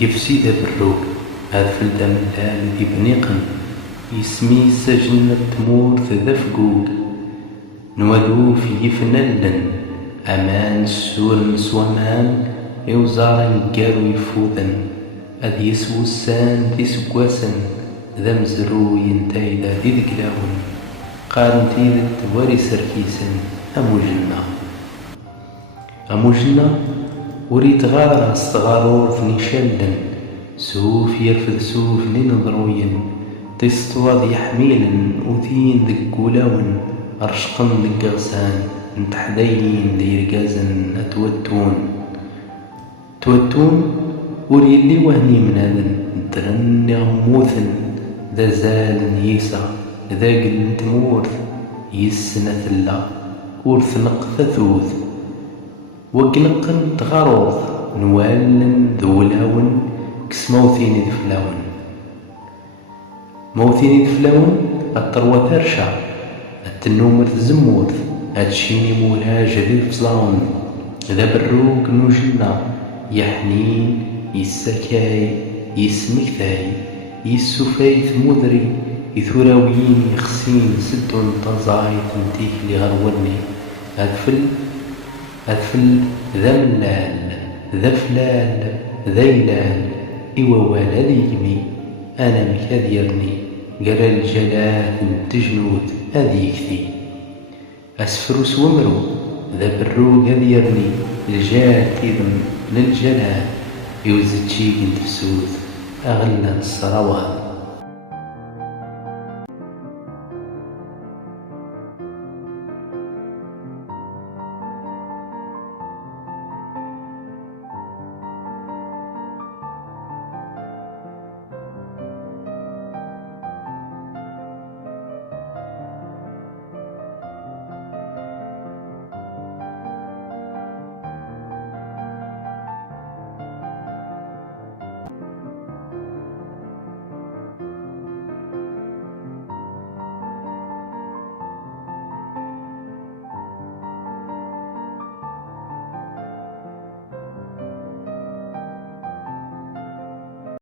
يفسي ذا بروك هذا فلدا ملال ذي بنيقن يسمي سجن التمور ذا فقود نوالو في يفنلن أمان السور نسوامان يوزار قالوا يفوذن أذ يسوو السان ذي سقواسن ذا مزرو ينتهي ذي ذكلاون قارن تيذ تواري سركيسن أمو جنة وريت غادر استغارور ثني شلن سوف يرفذ سوف لنظروين تستواض يحميلن وثين ذك ولاون أرشقن ذك غسان نتحدين ليرقازن توتون وري اللي وهني من هذن درن غموثن ذا زال يسا ذا قل تمورث يسنة ثلا ورث نقثثوث وقنقن تغاروث نوالن ذولاون كس موثيني ذفلاون الطروة ثرشا التنومر تزمورث هادشيني مولاج ذي فزاون ذا بروك نوجنا يحنين يسكاي يسمكثاي يسوفاي ثمودري يثوراوين يخسين سدون طنزاي تنتيك لغروني أذفل ذا ملال ذا فلال ذا يلال إوا والد يمي أنا مكاذيرني قال الجلال تجنود هذي يكثي أسفروس ومرو ذا برو قذيرني الجال تيضن للجلال يوزد شيك تفسوث أغلى الصروات